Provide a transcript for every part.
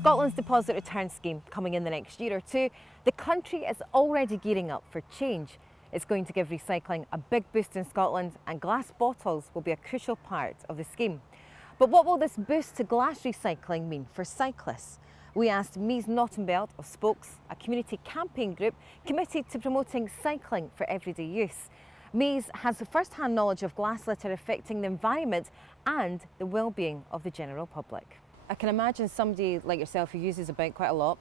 Scotland's deposit return scheme coming in the next year or two, the country is already gearing up for change. It's going to give recycling a big boost in Scotland, and glass bottles will be a crucial part of the scheme. But what will this boost to glass recycling mean for cyclists? We asked Mies Nottenbelt of Spokes, a community campaign group committed to promoting cycling for everyday use. Mies has first-hand knowledge of glass litter affecting the environment and the well-being of the general public. I can imagine somebody like yourself who uses a bike quite a lot,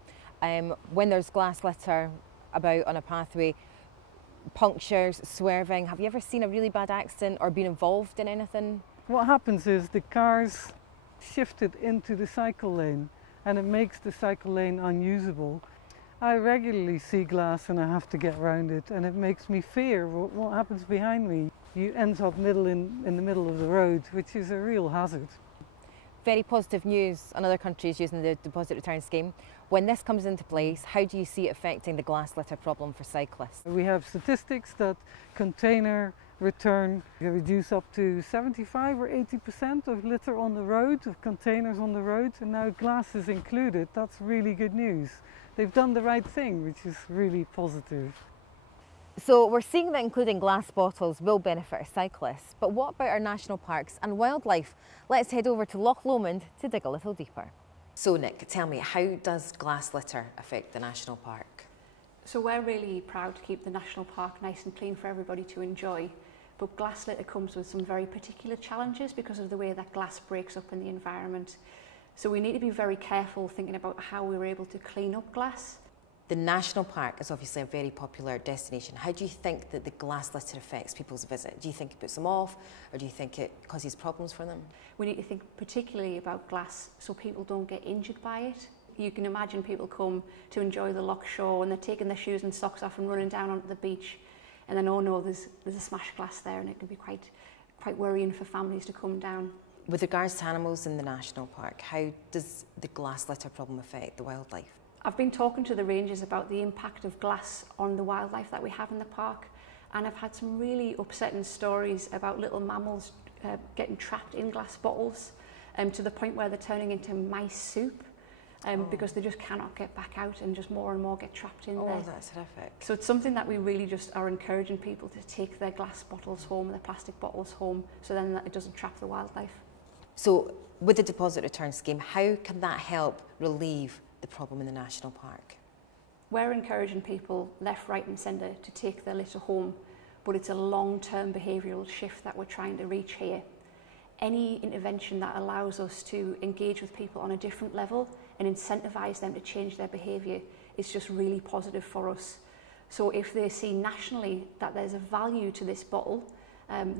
when there's glass litter about on a pathway, punctures, swerving, have you ever seen a really bad accident or been involved in anything? What happens is the cars shifted into the cycle lane and it makes the cycle lane unusable. I regularly see glass and I have to get around it, and it makes me fear what happens behind me. You end up in the middle of the road, which is a real hazard. Very positive news on other countries using the deposit return scheme. When this comes into place, how do you see it affecting the glass litter problem for cyclists? We have statistics that container return reduce up to 75 or 80% of litter on the road, of containers on the road, and now glass is included. That's really good news. They've done the right thing, which is really positive. So we're seeing that including glass bottles will benefit our cyclists, but what about our national parks and wildlife? Let's head over to Loch Lomond to dig a little deeper. So Nick, tell me, how does glass litter affect the national park? So we're really proud to keep the national park nice and clean for everybody to enjoy, but glass litter comes with some very particular challenges because of the way that glass breaks up in the environment. So we need to be very careful thinking about how we're able to clean up glass. The national park is obviously a very popular destination. How do you think that the glass litter affects people's visit? Do you think it puts them off, or do you think it causes problems for them? We need to think particularly about glass so people don't get injured by it. You can imagine people come to enjoy the Loch Shore and they're taking their shoes and socks off and running down onto the beach, and then, oh no, there's a smashed glass there, and it can be quite worrying for families to come down. With regards to animals in the national park, how does the glass litter problem affect the wildlife? I've been talking to the rangers about the impact of glass on the wildlife that we have in the park, and I've had some really upsetting stories about little mammals getting trapped in glass bottles to the point where they're turning into mice soup because they just cannot get back out, and just more and more get trapped in there. Oh, that's horrific. So it's something that we really just are encouraging people to take their glass bottles home, their plastic bottles home, so then that it doesn't trap the wildlife. So with the deposit return scheme, how can that help relieve the problem in the national park? We're encouraging people left, right and centre to take their litter home, but it's a long-term behavioural shift that we're trying to reach here. Any intervention that allows us to engage with people on a different level and incentivise them to change their behaviour is just really positive for us. So if they see nationally that there's a value to this bottle,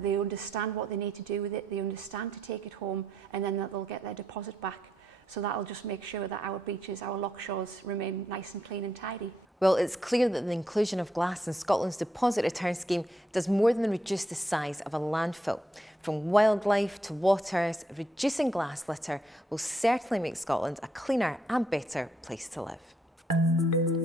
they understand what they need to do with it, they understand to take it home, and then that they'll get their deposit back. So that'll just make sure that our beaches, our loch shores remain nice and clean and tidy. Well, it's clear that the inclusion of glass in Scotland's deposit return scheme does more than reduce the size of a landfill. From wildlife to waters, reducing glass litter will certainly make Scotland a cleaner and better place to live.